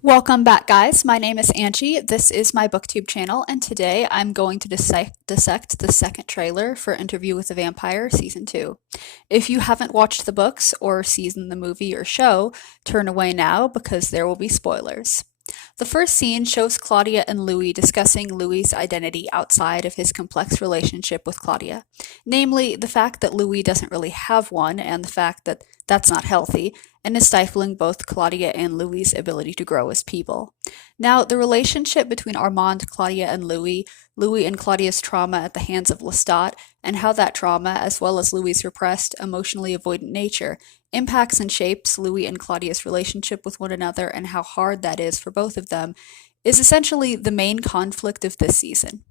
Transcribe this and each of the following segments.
Welcome back, guys. My name is Angie. This is my booktube channel, and today I'm going to dissect the second trailer for Interview with the Vampire Season 2. If you haven't watched the books or seen the movie or show, turn away now because there will be spoilers. The first scene shows Claudia and Louis discussing Louis' identity outside of his complex relationship with Claudia, namely the fact that Louis doesn't really have one and the fact that that's not healthy and is stifling both Claudia and Louis' ability to grow as people. Now, the relationship between Armand, Claudia, and Louis and Claudia's trauma at the hands of Lestat, and how that trauma, as well as Louis' repressed, emotionally avoidant nature, impacts and shapes Louis and Claudia's relationship with one another and how hard that is for both of them, is essentially the main conflict of this season.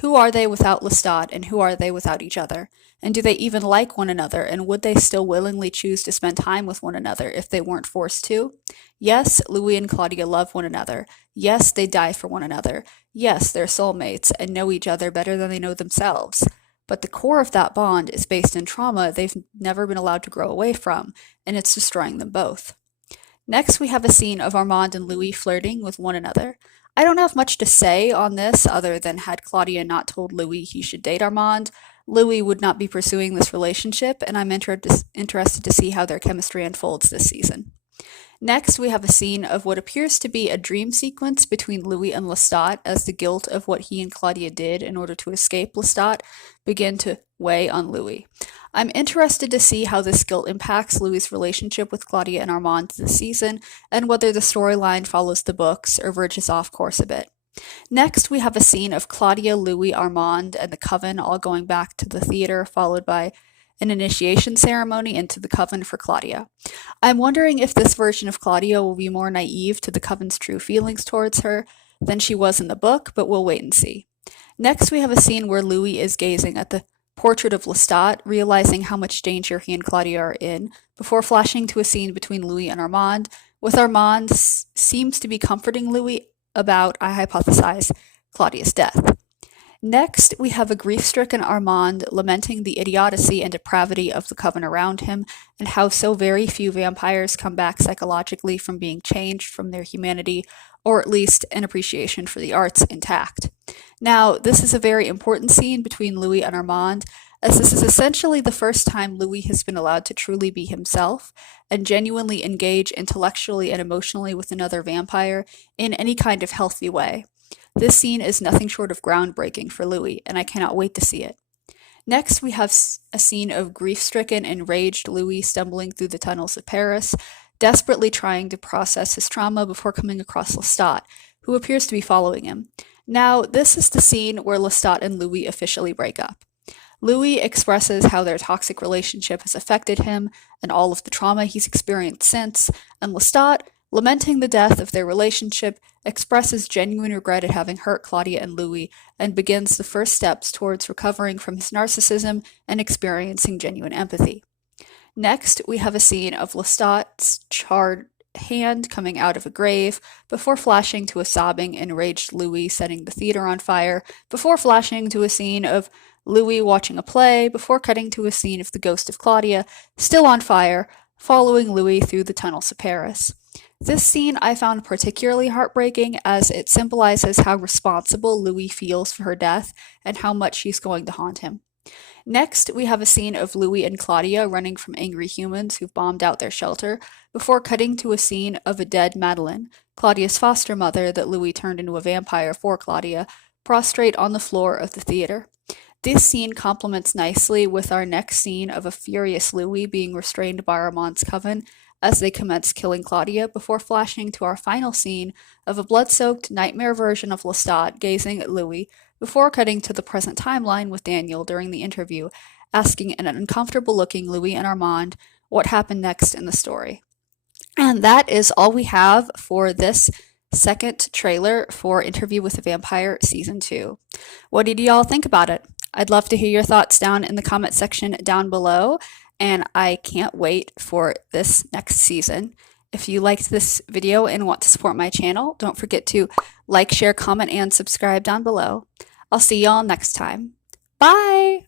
Who are they without Lestat, and who are they without each other? And do they even like one another, and would they still willingly choose to spend time with one another if they weren't forced to? Yes, Louis and Claudia love one another. Yes, they die for one another. Yes, they're soulmates and know each other better than they know themselves. But the core of that bond is based in trauma they've never been allowed to grow away from, and it's destroying them both. Next, we have a scene of Armand and Louis flirting with one another. I don't have much to say on this other than had Claudia not told Louis he should date Armand, Louis would not be pursuing this relationship, and I'm interested to see how their chemistry unfolds this season. Next, we have a scene of what appears to be a dream sequence between Louis and Lestat as the guilt of what he and Claudia did in order to escape Lestat begin to weigh on Louis. I'm interested to see how this guilt impacts Louis' relationship with Claudia and Armand this season, and whether the storyline follows the books or verges off course a bit. Next, we have a scene of Claudia, Louis, Armand, and the Coven all going back to the theater, followed by an initiation ceremony into the Coven for Claudia. I'm wondering if this version of Claudia will be more naive to the Coven's true feelings towards her than she was in the book, but we'll wait and see. Next, we have a scene where Louis is gazing at the portrait of Lestat, realizing how much danger he and Claudia are in, before flashing to a scene between Louis and Armand, with Armand seems to be comforting Louis about, I hypothesize, Claudia's death. Next, we have a grief-stricken Armand lamenting the idiocy and depravity of the Coven around him, and how so very few vampires come back psychologically from being changed from their humanity, or at least an appreciation for the arts intact. Now, this is a very important scene between Louis and Armand, as this is essentially the first time Louis has been allowed to truly be himself and genuinely engage intellectually and emotionally with another vampire in any kind of healthy way. This scene is nothing short of groundbreaking for Louis, and I cannot wait to see it. Next, we have a scene of grief-stricken, enraged Louis stumbling through the tunnels of Paris, desperately trying to process his trauma before coming across Lestat, who appears to be following him. Now, this is the scene where Lestat and Louis officially break up. Louis expresses how their toxic relationship has affected him and all of the trauma he's experienced since, and Lestat, lamenting the death of their relationship, expresses genuine regret at having hurt Claudia and Louis, and begins the first steps towards recovering from his narcissism and experiencing genuine empathy. Next, we have a scene of Lestat's charred hand coming out of a grave, before flashing to a sobbing, enraged Louis setting the theater on fire, before flashing to a scene of Louis watching a play, before cutting to a scene of the ghost of Claudia, still on fire, following Louis through the tunnels of Paris. This scene I found particularly heartbreaking as it symbolizes how responsible Louis feels for her death and how much she's going to haunt him. Next, we have a scene of Louis and Claudia running from angry humans who've bombed out their shelter, before cutting to a scene of a dead Madeline, Claudia's foster mother that Louis turned into a vampire for Claudia, prostrate on the floor of the theater. This scene complements nicely with our next scene of a furious Louis being restrained by Armand's Coven as they commence killing Claudia, before flashing to our final scene of a blood-soaked nightmare version of Lestat gazing at Louis, before cutting to the present timeline with Daniel during the interview, asking an uncomfortable-looking Louis and Armand what happened next in the story. And that is all we have for this second trailer for Interview with the Vampire Season 2. What did y'all think about it? I'd love to hear your thoughts down in the comment section down below, and I can't wait for this next season. If you liked this video and want to support my channel, don't forget to like, share, comment, and subscribe down below. I'll see y'all next time. Bye!